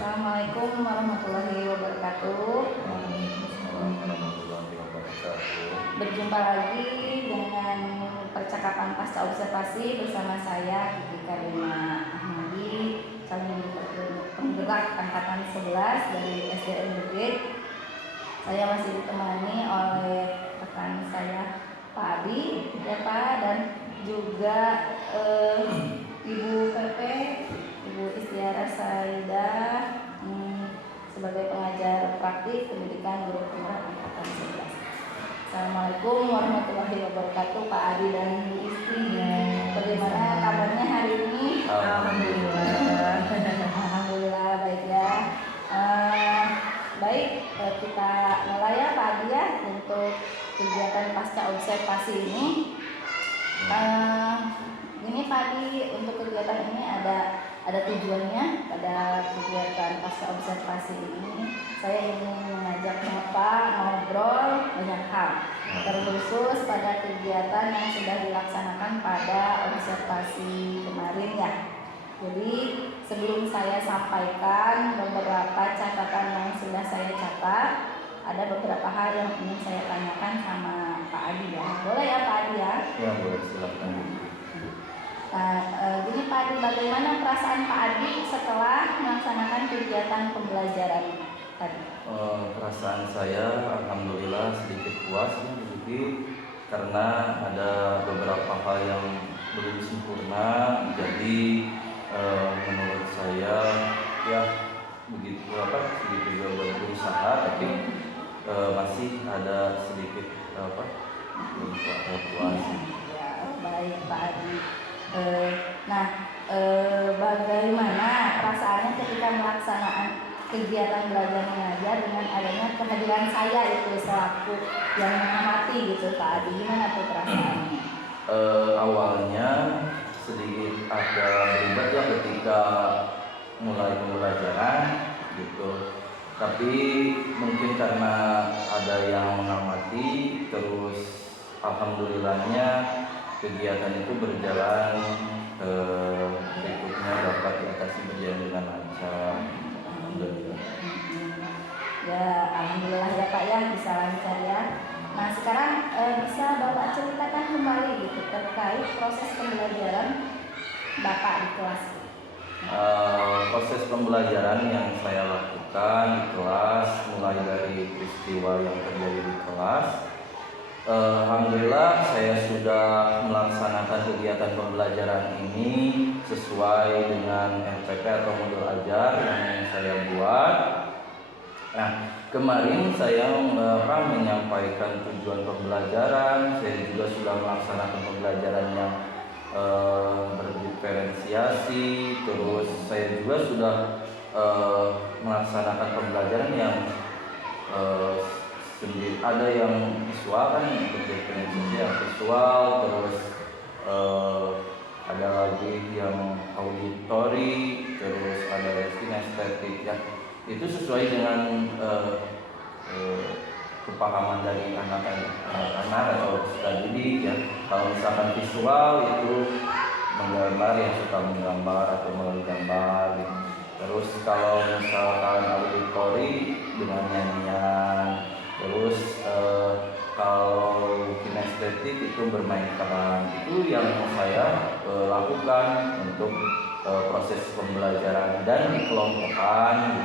Assalamualaikum warahmatullahi wabarakatuh. Waalaikumsalam warahmatullahi wabarakatuh. Berjumpa lagi dengan percakapan pasca observasi bersama saya Kiki Karima Ahmadi, calon penggerak angkatan 11 dari SDN Bukit. Saya masih ditemani oleh rekan saya Pak Adi, ya Pak, dan juga Ibu PP, Ibu Istiara Saidah, sebagai pengajar praktik pendidikan guru penggerak angkatan 11. Assalamualaikum warahmatullahi wabarakatuh Pak Adi dan Ibu Isti. Bagaimana kabarnya hari ini? Alhamdulillah. Alhamdulillah baik ya. Baik, kita mulai ya Pak Adi ya untuk kegiatan pasca observasi ini. Ini Pak Adi, untuk kegiatan ini ada tujuannya. Pada kegiatan pasca observasi ini saya ingin mengajak Bapak ngobrol banyak hal, terkhusus pada kegiatan yang sudah dilaksanakan pada observasi kemarin ya. Jadi sebelum saya sampaikan beberapa catatan yang sudah saya catat, ada beberapa hal yang ingin saya tanyakan sama Pak Adi ya. Boleh ya Pak Adi ya? Ya boleh, silakan. Gini Pak Adi, bagaimana perasaan Pak Adi setelah melaksanakan kegiatan pembelajaran tadi? Perasaan saya alhamdulillah sedikit puas ya, karena ada beberapa hal yang belum sempurna. Jadi menurut saya ya segitu juga berusaha, tapi masih ada sedikit belum puas. Ya, baik Pak Adi. Bagaimana perasaannya ketika melaksanakan kegiatan belajar mengajar dengan adanya kehadiran saya itu selaku yang mengamati gitu Pak Adi? Gimana tuh perasaannya? Awalnya sedikit agak ribet ya ketika mulai pembelajaran gitu, tapi mungkin karena ada yang mengamati, terus alhamdulillahnya kegiatan itu berjalan berikutnya dapat diatasi berjalan dengan lancar. Alhamdulillah. Ya, alhamdulillah ya Pak ya, bisa lancar ya. Nah sekarang bisa Bapak ceritakan kembali gitu terkait proses pembelajaran Bapak di kelas. Proses pembelajaran yang saya lakukan di kelas mulai dari peristiwa yang terjadi di kelas. Alhamdulillah saya sudah melaksanakan kegiatan pembelajaran ini sesuai dengan MPP atau modul ajar yang saya buat. Nah, kemarin saya menyampaikan tujuan pembelajaran. Saya juga sudah melaksanakan pembelajaran yang berdiferensiasi. Terus saya juga sudah melaksanakan pembelajaran yang ada yang visual kan, untuk diferensiasi yang visual, terus ada lagi yang auditori, terus ada kinestetik ya. Itu sesuai dengan kepahaman dari anak-anak atau peserta didik ya. Kalau misalkan visual itu menggambar, yang suka menggambar atau menggambar gitu. Terus kalau misalkan auditori dengan nyanyian. Terus kalau kinestetik itu bermain peran. Itu yang saya lakukan untuk proses pembelajaran, dan dikelompokkan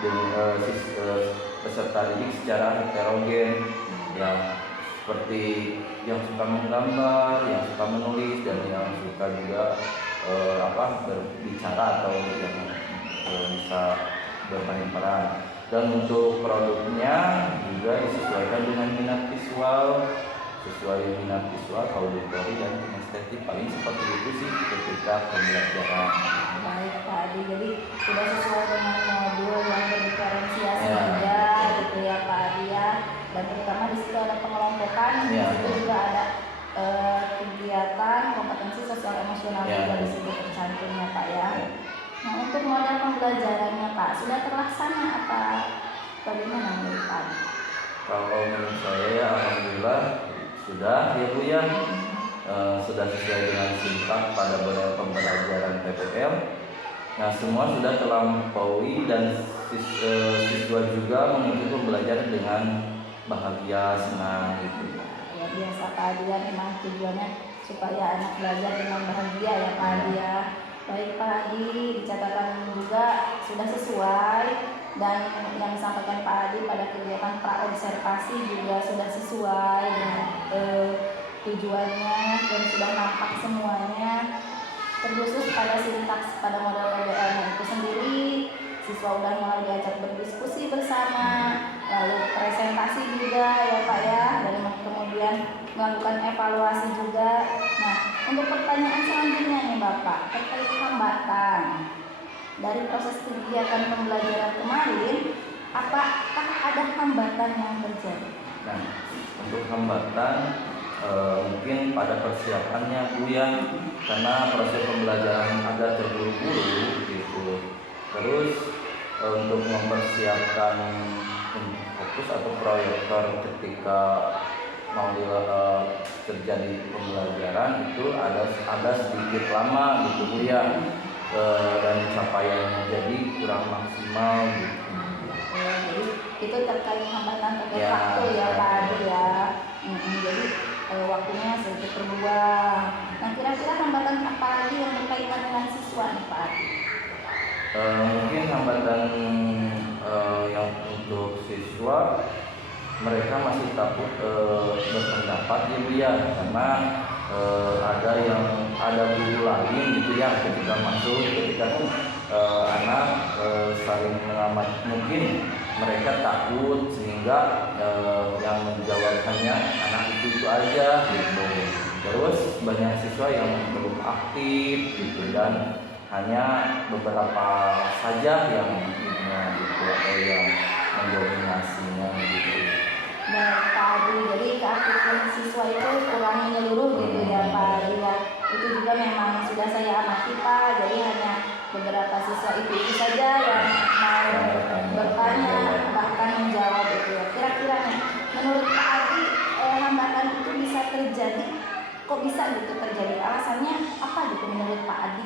dengan peserta didik secara heterogen ya, seperti yang suka menggambar, yang suka menulis, dan yang suka juga berbicara atau yang bisa bermain peran. Dan untuk produknya juga disesuaikan dengan minat visual, auditori dan kinestetik. Paling seperti itu sih ketika pembelajaran. Baik Pak Adi, jadi sudah sesuai dengan modul yang berdiferensiasi Ya, juga gitu ya Pak Adi ya. Dan terutama di situ ada pengelompokan, di situ juga ada kegiatan kompetensi sosial emosional juga di situ tercantumnya Pak ya. Nah untuk model pembelajarannya Pak sudah terlaksana apa bagaimana menurut Pak? Kalau menurut saya ya alhamdulillah sudah ya Bu ya, sudah sesuai dengan singkat pada model pembelajaran PPL. Nah, semua sudah terlampaui dan siswa juga mengikuti pembelajaran dengan bahagia, senang gitu. Ya biasa Pak Adi ya, memang tujuannya supaya anak belajar dengan bahagia ya Pak Adi ya. Baik Pak Adi, dicatatkan juga sudah sesuai, dan yang disampaikan Pak Adi pada kegiatan praobservasi juga sudah sesuai dengan tujuannya dan sudah nampak semuanya. Terkhusus pada sintaks pada model PBL itu sendiri, siswa udah mulai diajak berdiskusi bersama, lalu presentasi juga ya Pak ya, dan kemudian melakukan evaluasi juga. Nah, untuk pertanyaan selanjutnya nih Bapak, terkait hambatan dari proses kegiatan pembelajaran kemarin, apakah ada hambatan yang terjadi? Nah, untuk hambatan mungkin pada persiapannya Bu ya, karena proses pembelajaran agak terburu-buru gitu. Terus untuk mempersiapkan fokus atau proyektor ketika mau terjadi pembelajaran itu ada sedikit lama gitu Bu ya, dan capaiannya jadi kurang maksimal gitu. Jadi itu terkait hambatan terkait Ya, waktu ya Pak Adi ya. Jadi waktunya sedikit berbuang. Nah, kira-kira hambatan apa lagi yang berkaitan dengan siswa nih Pak Adi? Mungkin hambatan yang untuk siswa, mereka masih takut berpendapat gitu ya, karena ada guru lain gitu ya ketika anak saling mengamat, mungkin mereka takut sehingga yang menjawabkannya anak itu aja gitu. Terus banyak siswa yang belum aktif gitu, dan hanya beberapa saja yang gitu atau yang mendominasinya gitu. Baik Pak Adi, jadi keaktifan siswa itu kurang menyeluruh gitu ya Pak Adi ya. Itu juga memang sudah saya amati Pak, jadi hanya beberapa siswa itu saja yang mau bertanya bahkan menjawab gitu ya. Kira-kira nih, menurut Pak Adi hambatan itu bisa terjadi, kok bisa gitu terjadi, alasannya apa gitu menurut Pak Adi?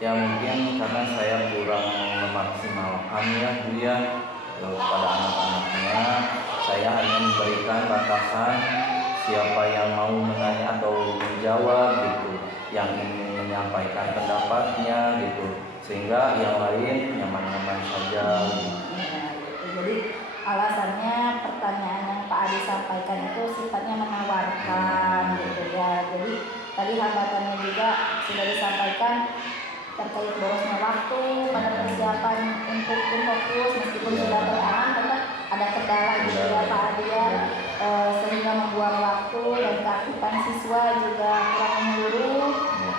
Ya mungkin karena saya kurang memaksimalkan ya Bu ya pada anak-anaknya. Saya hanya memberikan batasan siapa yang mau menanya atau menjawab gitu, yang ingin menyampaikan pendapatnya gitu, sehingga yang lain nyaman-nyaman saja gitu. Jadi alasannya pertanyaan yang Pak Adi sampaikan itu sifatnya menawarkan gitu ya. Jadi tadi hambatannya juga sudah disampaikan terkait borosnya waktu pada persiapan untuk fokus, meskipun sudah terang tetap ada kendala gitu ya Pak Adi ya, sehingga membuang waktu, dan keaktifan siswa juga kurang menyeluruh,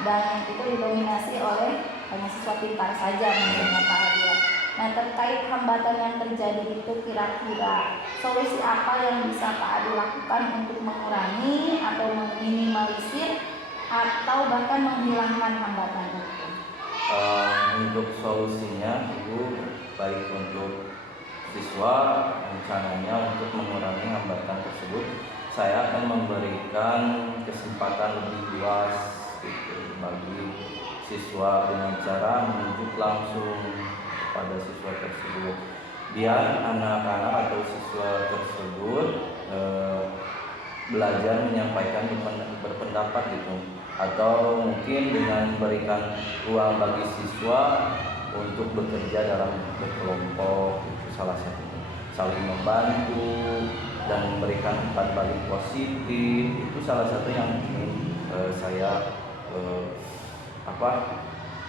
dan itu didominasi oleh hanya siswa pintar saja menurutnya Pak Adi ya. Nah, terkait hambatan yang terjadi itu, kira-kira solusi apa yang bisa Pak Adi lakukan untuk mengurangi atau meminimalisir atau bahkan menghilangkan hambatan itu? Untuk solusinya Ibu, baik untuk siswa, rencananya untuk mengurangi hambatan tersebut saya akan memberikan kesempatan lebih luas gitu, bagi siswa dengan cara menunjuk langsung kepada siswa tersebut, biar anak-anak atau siswa tersebut belajar menyampaikan berpendapat gitu, atau mungkin dengan memberikan ruang bagi siswa untuk bekerja dalam berkelompok, itu salah satunya, saling membantu dan memberikan umpan balik positif, itu salah satu yang ingin saya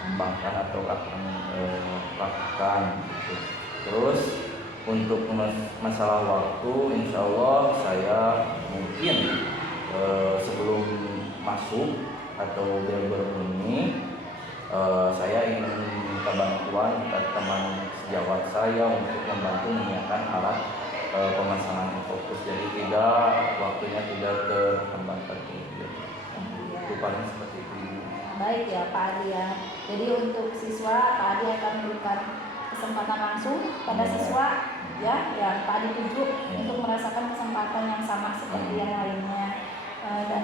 kembangkan atau akan lakukan gitu. Terus untuk masalah waktu, insya Allah saya mungkin sebelum masuk atau bel berbunyi, saya ingin minta bantuan ke teman sejawat saya untuk membantu menyiapkan alat pemasangan fokus, jadi waktunya tidak terhambat lagi. Itu paling seperti itu. Baik ya Pak Adi ya. Jadi untuk siswa, Pak Adi akan memberikan kesempatan langsung pada siswa ya, yang Pak Adi tuju untuk merasakan kesempatan yang sama seperti yang lainnya. Dan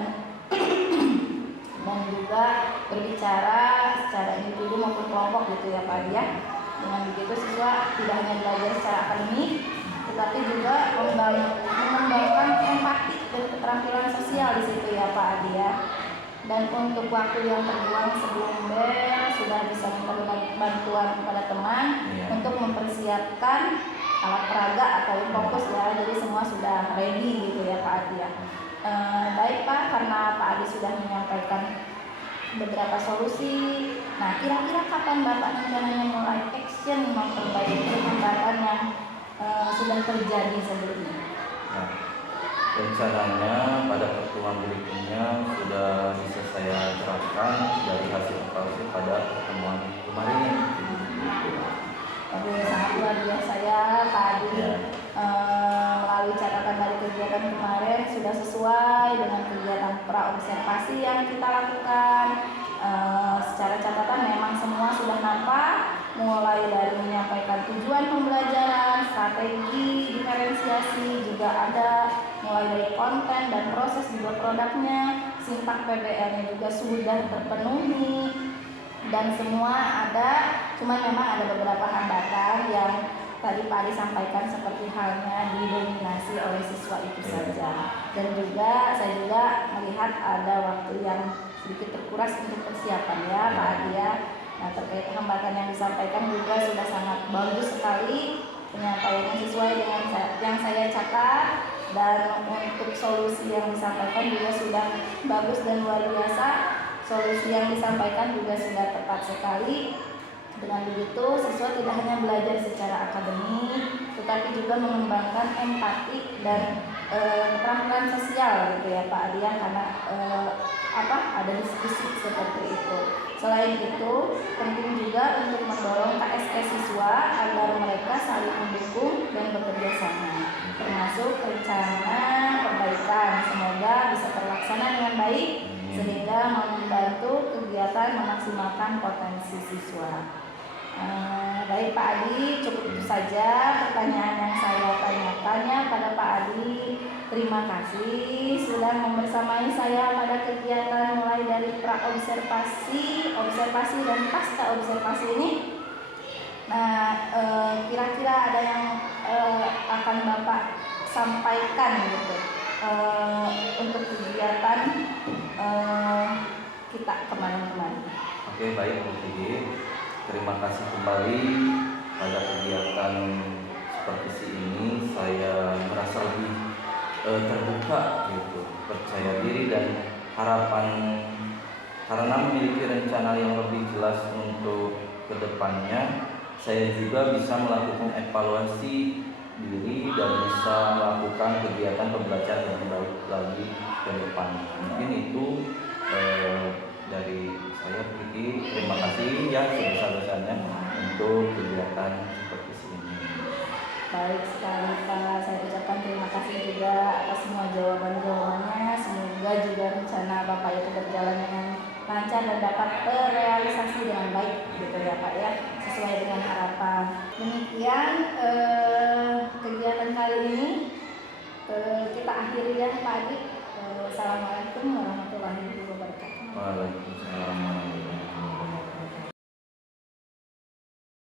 dan juga berbicara secara individu maupun kelompok gitu ya Pak Adi ya. Dengan begitu siswa tidak hanya belajar secara akademik, tetapi juga mengembangkan empati dan keterampilan sosial di situ ya Pak Adi ya. Dan untuk waktu yang terbuang sebelum bel sudah bisa minta bantuan kepada teman untuk mempersiapkan alat peraga atau fokus ya. Jadi semua sudah ready gitu ya Pak Adi ya. Baik Pak, karena Pak Adi sudah menyampaikan beberapa solusi. Nah, kira-kira kapan Bapak rencananya mulai action memperbaiki hambatan yang sudah terjadi sebelumnya? Nah, rencananya pada pertemuan berikutnya sudah bisa saya terapkan dari hasil evaluasi pada pertemuan kemarin. Oke, sangat luar biasa ya Pak Adi. Melalui catatan dari kegiatan kemarin sudah sesuai dengan kegiatan praobservasi yang kita lakukan. Secara catatan memang semua sudah nampak, mulai dari menyampaikan tujuan pembelajaran, strategi, diferensiasi juga ada, mulai dari konten dan proses juga produknya, simpak PBL-nya juga sudah terpenuhi dan semua ada. Cuma memang ada beberapa hambatan yang tadi Pak Adi sampaikan seperti halnya didominasi oleh siswa itu saja. Dan juga saya juga melihat ada waktu yang sedikit terkuras untuk persiapan ya Pak Adi ya. Nah, terkait hambatan yang disampaikan juga sudah sangat bagus sekali penyampaiannya sesuai dengan yang saya catat, dan untuk solusi yang disampaikan juga sudah bagus dan luar biasa. Solusi yang disampaikan juga sudah tepat sekali. Dengan begitu, siswa tidak hanya belajar secara akademik, tetapi juga mengembangkan empati dan keterampilan sosial gitu ya Pak Adi, karena ada diskusi seperti itu. Selain itu, penting juga untuk mendorong KSE siswa agar mereka saling mendukung dan bekerja sama, termasuk rencana perbaikan. Semoga bisa terlaksana dengan baik sehingga membantu kegiatan memaksimalkan potensi siswa. Baik Pak Adi, cukup itu saja pertanyaan yang saya tanyakannya pada Pak Adi. Terima kasih sudah membersamai saya pada kegiatan mulai dari praobservasi, observasi dan pasca observasi ini. Nah, kira-kira ada yang akan Bapak sampaikan gitu untuk kegiatan kita kemarin-kemarin. Oke, baik Bu Tigi. Terima kasih kembali pada kegiatan seperti ini. Saya merasa lebih terbuka gitu, percaya diri dan harapan karena memiliki rencana yang lebih jelas untuk kedepannya. Saya juga bisa melakukan evaluasi diri dan bisa melakukan kegiatan pembelajaran yang baik lagi ke depannya. Mungkin itu dari saya Piti. Terima kasih ya sebesar-besarnya untuk kegiatan seperti ini. Baik sekali Pak, saya ucapkan terima kasih juga atas semua jawaban-jawabannya. Semoga juga rencana Bapak itu berjalan dengan lancar dan dapat terrealisasi dengan baik gitu ya Pak ya, sesuai dengan harapan. Demikian kegiatan kali ini kita akhiri ya Pak Adi. Assalamualaikum warahmatullahi wabarakatuh. Waalaikumsalam.